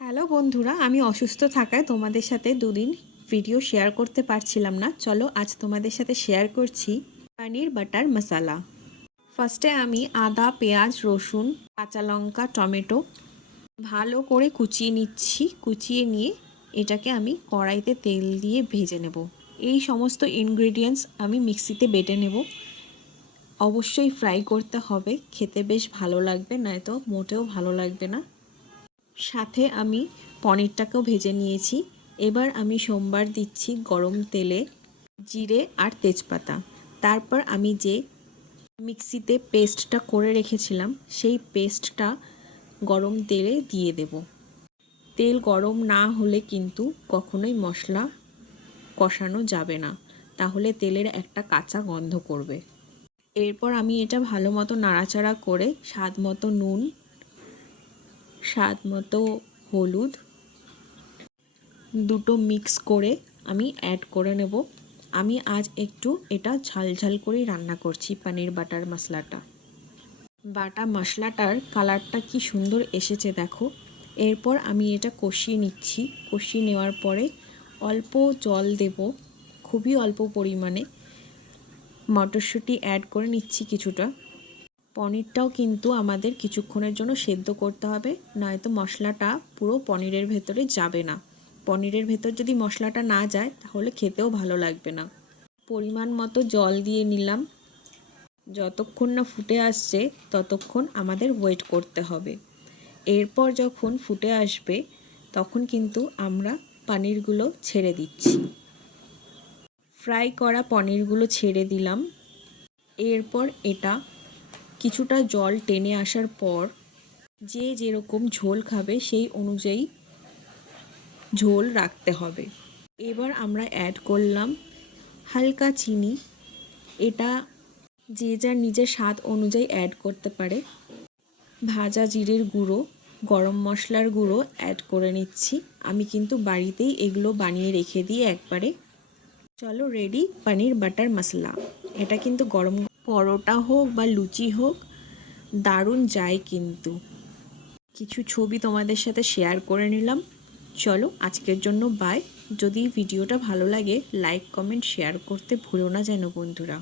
Hello বন্ধুরা, আমি অসুস্থ থাকায় তোমাদের সাথে দুদিন ভিডিও শেয়ার করতে পারছিলাম না। চলো আজ তোমাদের সাথে শেয়ার করছি পনির বাটার মশলা। ফার্স্টে আমি আদা, পেঁয়াজ, রসুন, কাঁচা লঙ্কা, টমেটো ভালো করে কুচিয়ে নিচ্ছি। কুচিয়ে নিয়ে এটাকে আমি কড়াইতে তেল দিয়ে ভেজে নেব। এই সমস্ত ইনগ্রেডিয়েন্টস আমি মিক্সিতে বেটে নেব। অবশ্যই ফ্রাই করতে হবে, খেতে বেশ ভালো লাগবে, নয়তো মোটেও ভালো লাগবে না। সাথে আমি পনিরটাকেও ভেজে নিয়েছি। এবার আমি সোমবার দিচ্ছি গরম তেলে জিরে আর তেজপাতা। তারপর আমি যে মিক্সিতে পেস্টটা করে রেখেছিলাম সেই পেস্টটা গরম তেলে দিয়ে দেব। তেল গরম না হলে কিন্তু কখনোই মশলা কষানো যাবে না, তাহলে তেলের একটা কাঁচা গন্ধ করবে। এরপর আমি এটা ভালো মতো নাড়াচাড়া করে স্বাদ মতো নুন, স্বাদ মতো হলুদ দুটো মিক্স করে আমি অ্যাড করে নেব। আমি আজ একটু এটা ঝাল করেই রান্না করছি পনির বাটার মশলাটা। বাটা মশলাটার কালারটা কি সুন্দর এসেছে দেখো। এরপর আমি এটা কষিয়ে নিচ্ছি। কষিয়ে নেওয়ার পরে অল্প জল দেব, খুবই অল্প পরিমাণে। মটরশুঁটি অ্যাড করে নিচ্ছি কিছুটা। পনিরটাও কিন্তু আমাদের কিছুক্ষণের জন্য সেদ্ধ করতে হবে, নয়তো মশলাটা পুরো পনিরের ভেতরে যাবে না। পনিরের ভেতর যদি মশলাটা না যায় তাহলে খেতেও ভালো লাগবে না। পরিমাণ মতো জল দিয়ে নিলাম। যতক্ষণ না ফুটে আসছে ততক্ষণ আমাদের ওয়েট করতে হবে। এরপর যখন ফুটে আসবে তখন কিন্তু আমরা পনিরগুলো ছেড়ে দিচ্ছি। ফ্রাই করা পনিরগুলো ছেড়ে দিলাম। এরপর এটা কিছুটা জল টেনে আসার পর যে যেরকম ঝোল খাবে সেই অনুযায়ী ঝোল রাখতে হবে। এবার আমরা অ্যাড করলাম হালকা চিনি। এটা যে যার নিজের স্বাদ অনুযায়ী অ্যাড করতে পারে। ভাজা জিরের গুঁড়ো, গরম মশলার গুঁড়ো অ্যাড করে নিচ্ছি। আমি কিন্তু বাড়িতেই এগুলো বানিয়ে রেখে দিই একবারে। চলো রেডি পনির বাটার মশলা। এটা কিন্তু গরম পরোটা হোক বা লুচি হোক দারুণ যায় কিন্তু। কিছু ছবি তোমাদের সাথে শেয়ার করে নিলাম। চলো আজকের জন্য বাই। যদি ভিডিওটা ভালো লাগে লাইক, কমেন্ট, শেয়ার করতে ভুলো না যেন বন্ধুরা।